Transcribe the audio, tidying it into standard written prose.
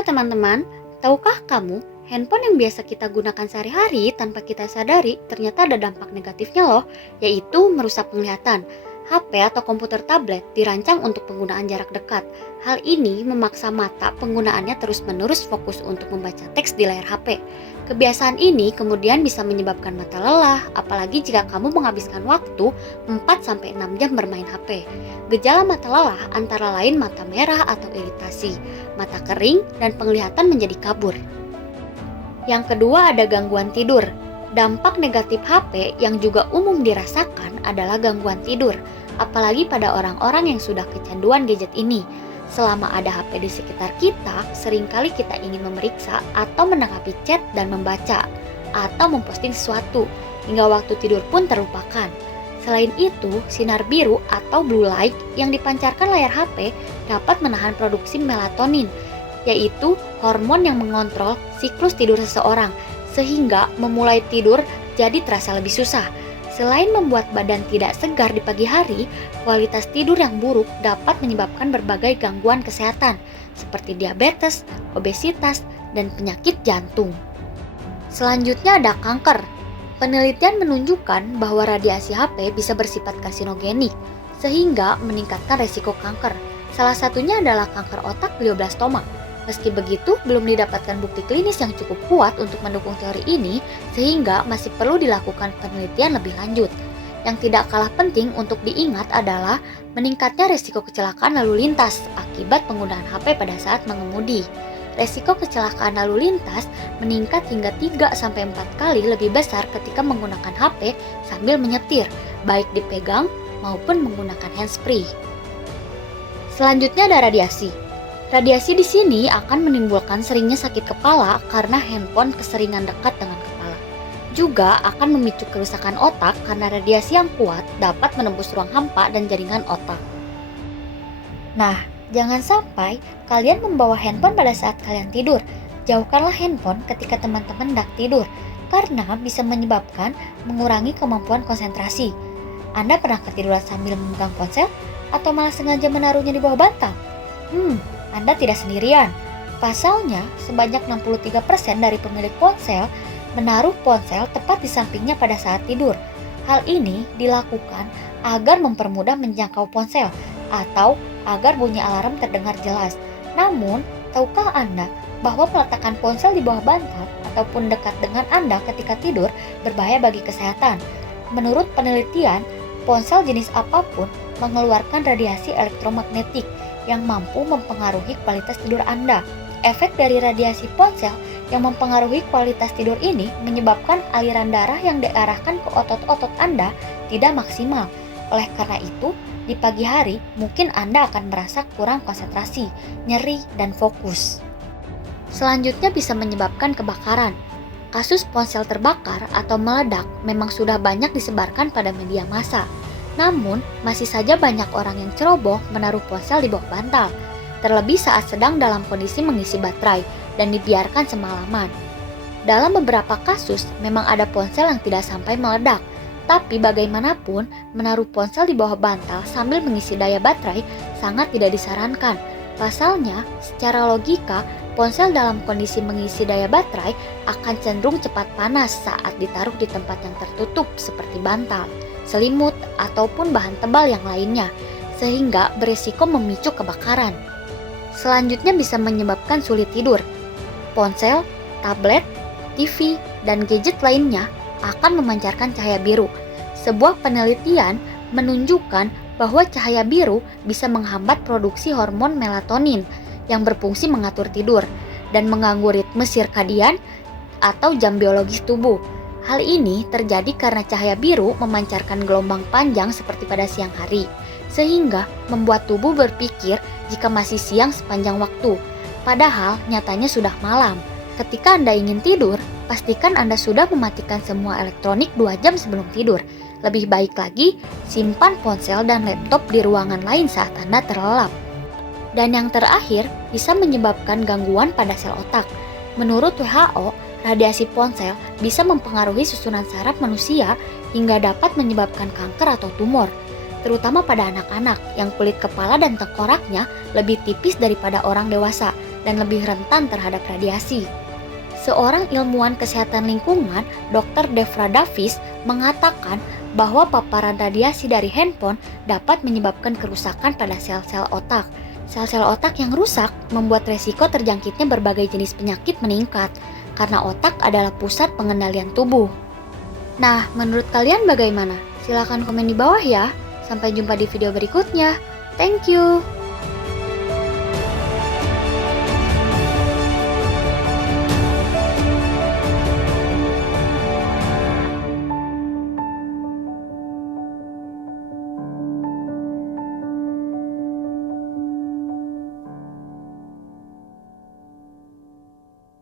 Halo teman-teman, tahukah kamu handphone yang biasa kita gunakan sehari-hari tanpa kita sadari ternyata ada dampak negatifnya loh, yaitu merusak penglihatan. HP atau komputer tablet dirancang untuk penggunaan jarak dekat. Hal ini memaksa mata penggunaannya terus-menerus fokus untuk membaca teks di layar HP. Kebiasaan ini kemudian bisa menyebabkan mata lelah, apalagi jika kamu menghabiskan waktu 4-6 jam bermain HP. Gejala mata lelah antara lain mata merah atau iritasi, mata kering, dan penglihatan menjadi kabur. Yang kedua ada gangguan tidur. Dampak negatif HP yang juga umum dirasakan adalah gangguan tidur, apalagi pada orang-orang yang sudah kecanduan gadget ini. Selama ada HP di sekitar kita, seringkali kita ingin memeriksa atau menanggapi chat dan membaca, atau memposting sesuatu, hingga waktu tidur pun terlupakan. Selain itu, sinar biru atau blue light yang dipancarkan layar HP dapat menahan produksi melatonin, yaitu hormon yang mengontrol siklus tidur seseorang, sehingga memulai tidur jadi terasa lebih susah. Selain membuat badan tidak segar di pagi hari, kualitas tidur yang buruk dapat menyebabkan berbagai gangguan kesehatan seperti diabetes, obesitas, dan penyakit jantung. Selanjutnya ada kanker. Penelitian menunjukkan bahwa radiasi HP bisa bersifat karsinogenik, sehingga meningkatkan resiko kanker. Salah satunya adalah kanker otak glioblastoma. Meski begitu, belum didapatkan bukti klinis yang cukup kuat untuk mendukung teori ini, sehingga masih perlu dilakukan penelitian lebih lanjut. Yang tidak kalah penting untuk diingat adalah meningkatnya resiko kecelakaan lalu lintas akibat penggunaan HP pada saat mengemudi. Resiko kecelakaan lalu lintas meningkat hingga 3-4 kali lebih besar ketika menggunakan HP sambil menyetir, baik dipegang maupun menggunakan handsfree. Selanjutnya ada radiasi. Radiasi di sini akan menimbulkan seringnya sakit kepala karena handphone keseringan dekat dengan kepala. Juga akan memicu kerusakan otak karena radiasi yang kuat dapat menembus ruang hampa dan jaringan otak. Nah, jangan sampai kalian membawa handphone pada saat kalian tidur. Jauhkanlah handphone ketika teman-teman hendak tidur, karena bisa menyebabkan mengurangi kemampuan konsentrasi. Anda pernah ketiduran sambil memegang ponsel? Atau malah sengaja menaruhnya di bawah bantal? Anda tidak sendirian. Pasalnya, sebanyak 63% dari pemilik ponsel menaruh ponsel tepat di sampingnya pada saat tidur. Hal ini dilakukan agar mempermudah menjangkau ponsel atau agar bunyi alarm terdengar jelas. Namun, tahukah Anda bahwa meletakkan ponsel di bawah bantal ataupun dekat dengan Anda ketika tidur berbahaya bagi kesehatan? Menurut penelitian, ponsel jenis apapun mengeluarkan radiasi elektromagnetik yang mampu mempengaruhi kualitas tidur Anda. Efek dari radiasi ponsel yang mempengaruhi kualitas tidur ini menyebabkan aliran darah yang diarahkan ke otot-otot Anda tidak maksimal. Oleh karena itu, di pagi hari mungkin Anda akan merasa kurang konsentrasi, nyeri, dan fokus. Selanjutnya bisa menyebabkan kebakaran. Kasus ponsel terbakar atau meledak memang sudah banyak disebarkan pada media massa. Namun, masih saja banyak orang yang ceroboh menaruh ponsel di bawah bantal, terlebih saat sedang dalam kondisi mengisi baterai dan dibiarkan semalaman. Dalam beberapa kasus, memang ada ponsel yang tidak sampai meledak, tapi bagaimanapun, menaruh ponsel di bawah bantal sambil mengisi daya baterai sangat tidak disarankan. Pasalnya, secara logika, ponsel dalam kondisi mengisi daya baterai akan cenderung cepat panas saat ditaruh di tempat yang tertutup seperti bantal, selimut, ataupun bahan tebal yang lainnya, sehingga berisiko memicu kebakaran. Selanjutnya bisa menyebabkan sulit tidur. Ponsel, tablet, TV, dan gadget lainnya akan memancarkan cahaya biru. Sebuah penelitian menunjukkan bahwa cahaya biru bisa menghambat produksi hormon melatonin yang berfungsi mengatur tidur dan mengganggu ritme sirkadian atau jam biologis tubuh. Hal ini terjadi karena cahaya biru memancarkan gelombang panjang seperti pada siang hari, sehingga membuat tubuh berpikir jika masih siang sepanjang waktu, padahal nyatanya sudah malam. Ketika Anda ingin tidur, pastikan Anda sudah mematikan semua elektronik 2 jam sebelum tidur. Lebih baik lagi, simpan ponsel dan laptop di ruangan lain saat Anda terlelap. Dan yang terakhir, bisa menyebabkan gangguan pada sel otak. Menurut WHO, radiasi ponsel bisa mempengaruhi susunan saraf manusia hingga dapat menyebabkan kanker atau tumor, terutama pada anak-anak yang kulit kepala dan tengkoraknya lebih tipis daripada orang dewasa. dan lebih rentan terhadap radiasi. Seorang ilmuwan kesehatan lingkungan, Dr. Devra Davis, mengatakan bahwa paparan radiasi dari handphone dapat menyebabkan kerusakan pada sel-sel otak. Sel-sel otak yang rusak membuat resiko terjangkitnya berbagai jenis penyakit meningkat, karena otak adalah pusat pengendalian tubuh. Nah, menurut kalian bagaimana? Silahkan komen di bawah ya. Sampai jumpa di video berikutnya. Thank you.